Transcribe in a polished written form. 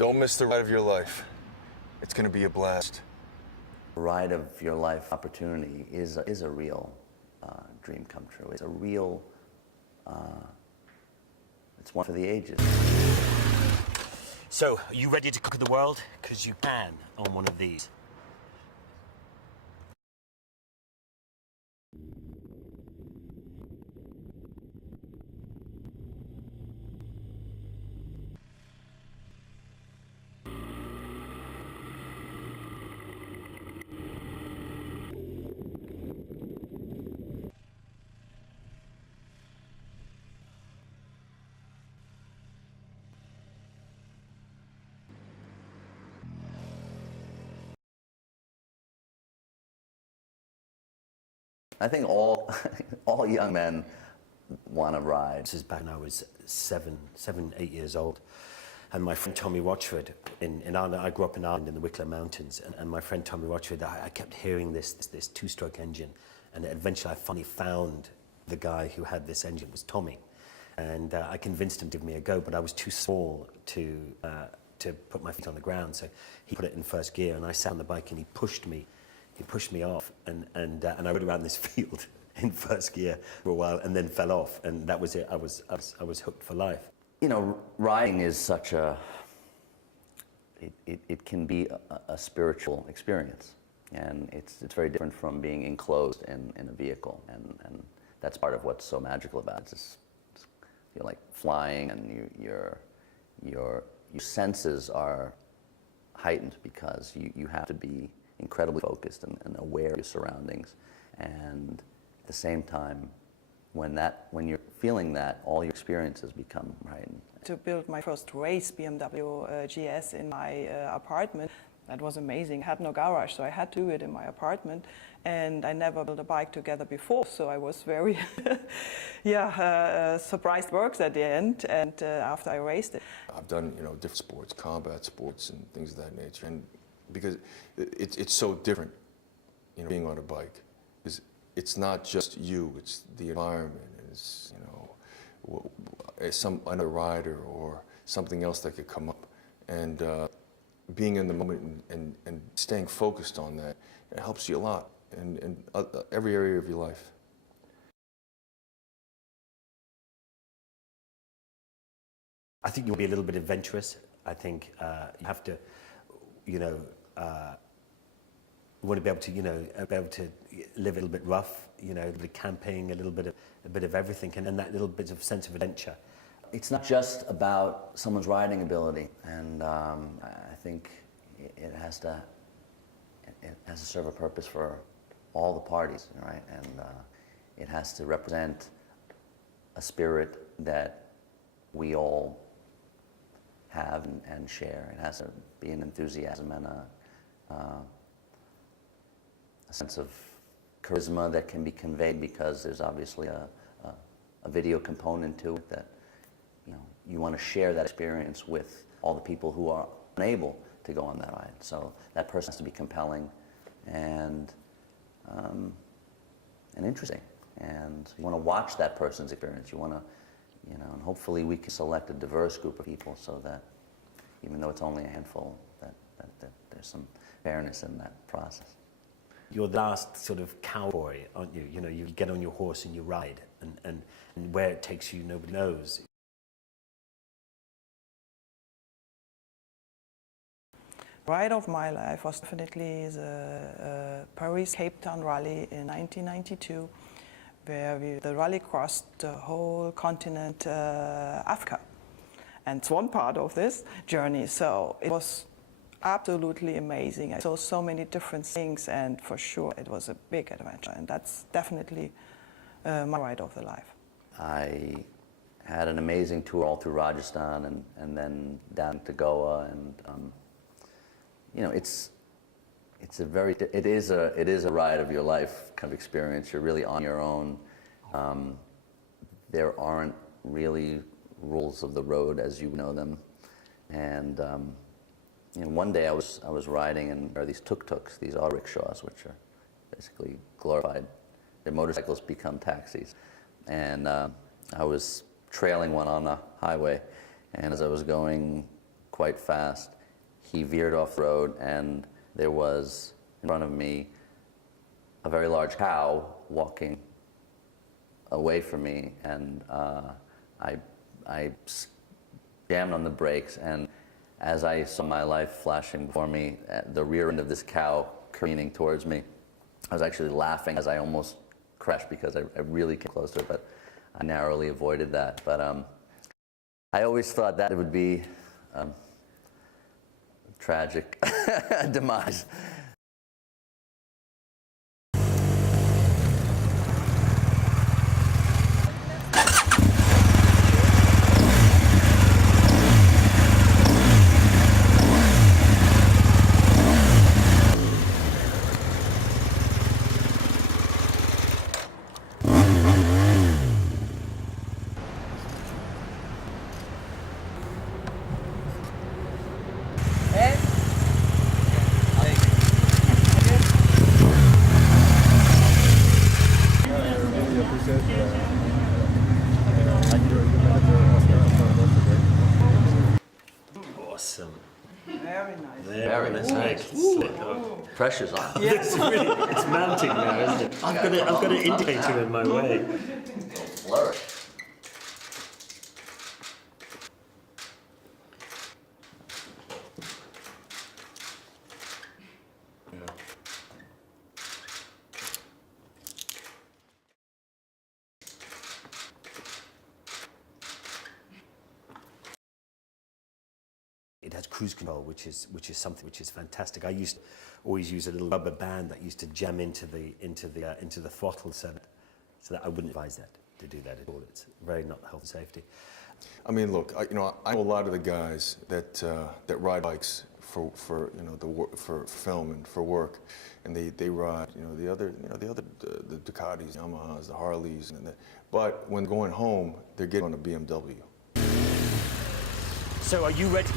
Don't miss the ride of your life. It's going to be a blast. The ride of your life opportunity is a real dream come true. It's a real, it's one for the ages. So, are you ready to conquer the world? Because you can on one of these. I think all young men want to ride. This is back when I was 8 years old. And my friend Tommy Rochford in Ireland, I grew up in Ireland in the Wicklow Mountains, and my friend Tommy Rochford, I kept hearing this two-stroke engine, and eventually I finally found the guy who had this engine. It was Tommy. And I convinced him to give me a go, but I was too small to put my feet on the ground, so he put it in first gear, and I sat on the bike and he pushed me off, and I rode around this field in first gear for a while, and then fell off, and that was it. I was hooked for life. You know, riding is such a, it can be a spiritual experience, and it's very different from being enclosed in a vehicle, and that's part of what's so magical about it. It's you're like flying, and your senses are heightened because you have to be incredibly focused and aware of your surroundings, and at the same time, when you're feeling that, all your experiences become heightened. To build my first race BMW GS in my apartment, that was amazing. I had no garage, so I had to do it in my apartment, and I never built a bike together before, so I was very surprised it works at the end, and after I raced it. I've done, different sports, combat sports and things of that nature, and because it's so different, being on a bike. It's not just you, it's the environment, it's, another rider or something else that could come up. And being in the moment and staying focused on that, it helps you a lot in every area of your life. I think you'll be a little bit adventurous. I think you have to, you want to be able to live a little bit rough, a little bit of camping, a bit of everything, and that little bit of sense of adventure. It's not just about someone's riding ability, and I think it has to serve a purpose for all the parties, right? And it has to represent a spirit that we all have and share. It has to be an enthusiasm and a sense of charisma that can be conveyed, because there's obviously a video component to it, that you want to share that experience with all the people who are unable to go on that ride. So that person has to be compelling and interesting, and you want to watch that person's experience. You want to, and hopefully we can select a diverse group of people so that even though it's only a handful, that there's some fairness in that process. You're the last sort of cowboy, aren't you? You get on your horse and you ride, and where it takes you, nobody knows. Ride of my life was definitely the Paris-Cape Town rally in 1992, where the rally crossed the whole continent, Africa. And it's one part of this journey, so it was absolutely amazing. I saw so many different things, and for sure it was a big adventure, and that's definitely my ride of the life. I had an amazing tour all through Rajasthan and then down to Goa, and it is a ride of your life kind of experience. You're really on your own. There aren't really rules of the road as you know them, and one day I was riding, and there are these tuk-tuks, these auto rickshaws, which are basically glorified. Their motorcycles become taxis, and I was trailing one on the highway, and as I was going quite fast. He veered off the road, and there was in front of me a very large cow walking away from me, and I jammed on the brakes, and as I saw my life flashing before me, the rear end of this cow careening towards me, I was actually laughing as I almost crashed because I really came close to it, but I narrowly avoided that. But I always thought that it would be tragic demise. Awesome. Very nice. Very nice. Slip up. Pressure's on. It's mounting now, isn't it? I've got an indicator in my way. Flourish. It has cruise control, which is something which is fantastic. I used to always use a little rubber band that used to jam into the throttle, so that I wouldn't advise that to do that at all. It's very not health and safety. I mean, look, I know a lot of the guys that ride bikes for for film and for work, and they ride the Ducatis, Yamahas, the Harleys, but when going home, they're getting on a BMW. So are you ready?